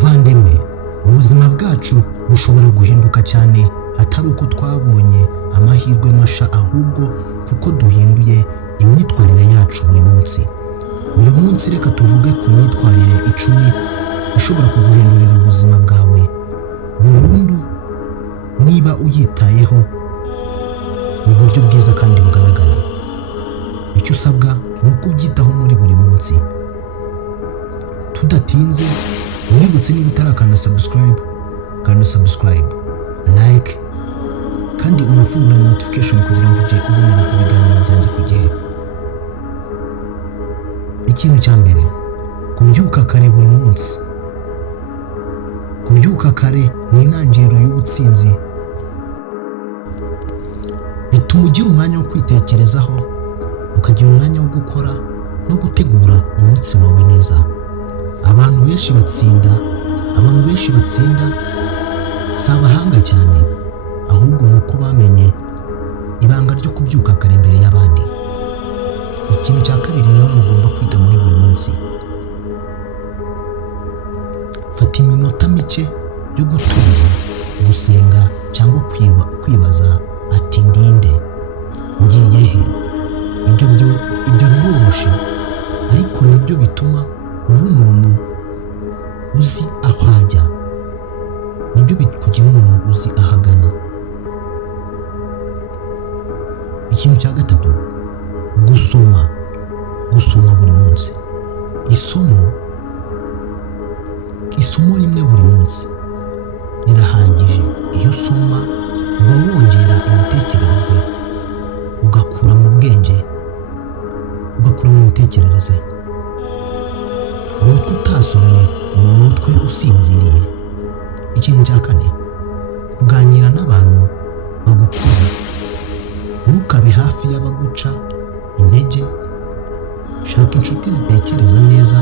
bavandimwe, ubuzima bwacu bushobora guhinduka cyane atari uko twabonye amahirwe masha, ahubwo kuko duhinduye imyitwarire yacu buri munsi. Uyu munsi reka tuvuge ku myitwarire 10 ishobora kuguhindurira ubuzima bwawe burundu niba uyitayeho mu buryo bwiza kandi bugaragara. Icyo usabwa ni ukubyitaho muri buri munsi. Tudatinze, mwibutse niba utarakanda subscribe, kandi subscribe, like, kandi unafungura notification kugira ngo ujye ubona ibiganiro byanjye ku gihe. Ikintu cya mbere, kubyuka kare buri munsi. Kubyuka kare ni intangiriro y'ubutsinzi. Bituma ugira umwanya wo kwitekerezaho, ukagira umwanya wo gukora no gutegura umunsi wawe neza. Abantu benshi batsinda si abahanga cyane, ahubwo ni uko bamenye ibanga ryo kubyuka kare imbere y'abandi. Ikintu cya kabiri nanone ugomba kwiga muri buri munsi, fata iminota mike yo gutuza, gusenga cyangwa kwibaza ati ndinde, ngiye he. Ibyo biroroshye, ariko nibyo bituma uba umuntu uzi aho ajya. Nibyo bikugira umuntu uzi ahagana. Ikintu cya gatatu, gusoma buri munsi. Isomo rimwe buri munsi rirahagije. Iyo usoma uba wongera imitekerereze, ugakura mu bwenge, ugakura mu mitekerereze. Umutwe utasomye ni umutwe usinziriye. Ikintu cya kane, kuganira n'abantu bagukuza. Ntukabe hafi y'abaguca intege. Shaka inshuti zitekereza neza,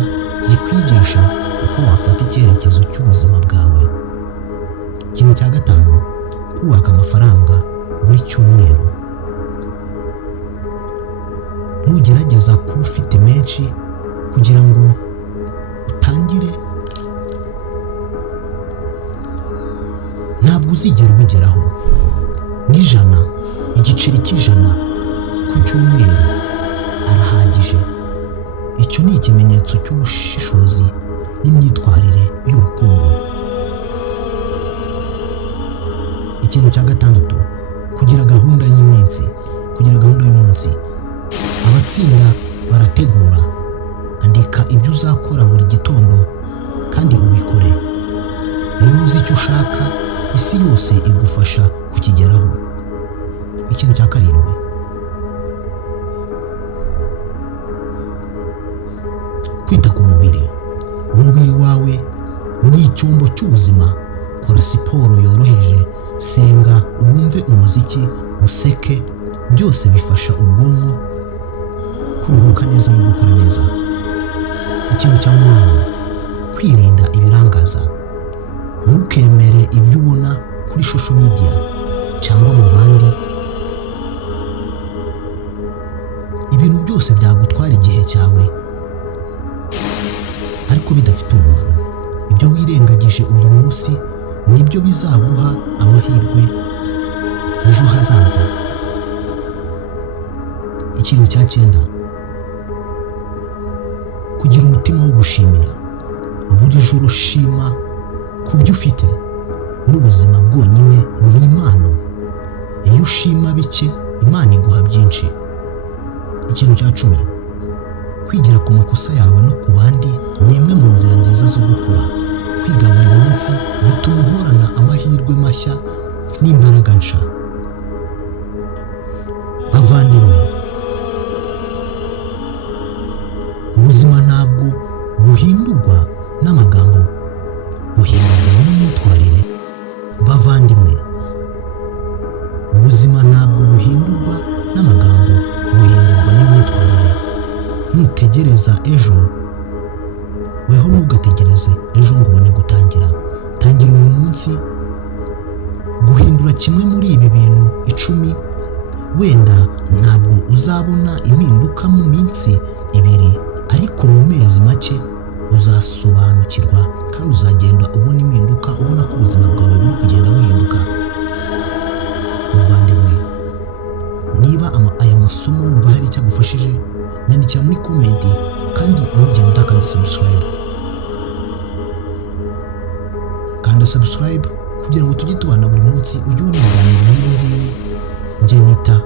zikwigisha uko wafata icyerekezo cy'ubuzima bwawe. Ikintu cya gatanu, kubaka amafaranga buri cyumweru. Ntugerageza kuba ufite menshi kugira ngo utangire, ntabwo uzigera ubigeraho. Igiceri cy'ijana ku cyumweru arahagije. Icyo ni ikimenyetso cy'ubushishozi n'imyitwarire y'ubukungu. Ikintu cya gatandatu, kugira gahunda y'umunsi. Abatsinda barategura. Andika ibyo uzakora buri gitondo kandi ubikore. Iyo uzi icyo ushaka, isi yose igufasha kukigeraho. Ikintu cya karindwi, kwita ku mubiri. Umubiri wawe ni icyombo cy'ubuzima. Kora siporo yoroheje, senga, wumve umuziki, useke. Byose bifasha ubwonko kuruhuka neza no gukora neza. Ikintu cya munani, kwirinda ibirangaza. Ntukemere ibyo ubona kuri social media cyangwa mu bandi. Ibintu byose byagutwara igihe cyawe ariko bidafite umumaro. Ibyo wirengagije uyu munsi nibyo bizaguha amahirwe ejo hazaza. Ikintu cya 9, kugira umutima wo gushimira. Buri joro shima ku byo ufite. N'ubuzima bwonyine ni impano. Iyo ushima bike, Imana iguha byinshi. Ikintu cya 10, kwigira ku makosa yawe no ku bandi ni imwe mu nzira nziza zo gukura. Kwiga buri munsi bituma uhorana amahirwe mashya n'imbaraga nshya. Bavandimwe, ubuzima ntabwo buhindurwa n'amagambo, buhindurwa n'imyitwarire. Bavandimwe, ubuzima ntabwo buhindurwa n'amagambo, buhindurwa n'imyitwarire. Ntutegereza ejo, weho ntugategereze ejo ngo ubone gutangira. Tangira uyu munsi guhindura kimwe muri ibi bintu 10. Wenda ntabwo uzabona impinduka mu minsi 2, ariko mu mezi make uzasobanukirwa kandi uzagenda ubona impinduka, ubona ko ubuzima bwawe buri kugenda buhinduka. Muvandimwe, niba aya masomo wumva hari icyo agufashije, nyandikira muri komenti kandi ntugende udakanda subscribe. Kanda subscribe kugira ngo tujye tubana buri munsi, ujye ubona ibiganiro nk'ibi ngibi. Njye nita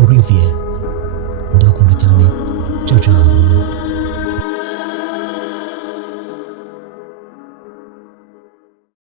Olivier, ndabakunda cyane. Ciao ciao.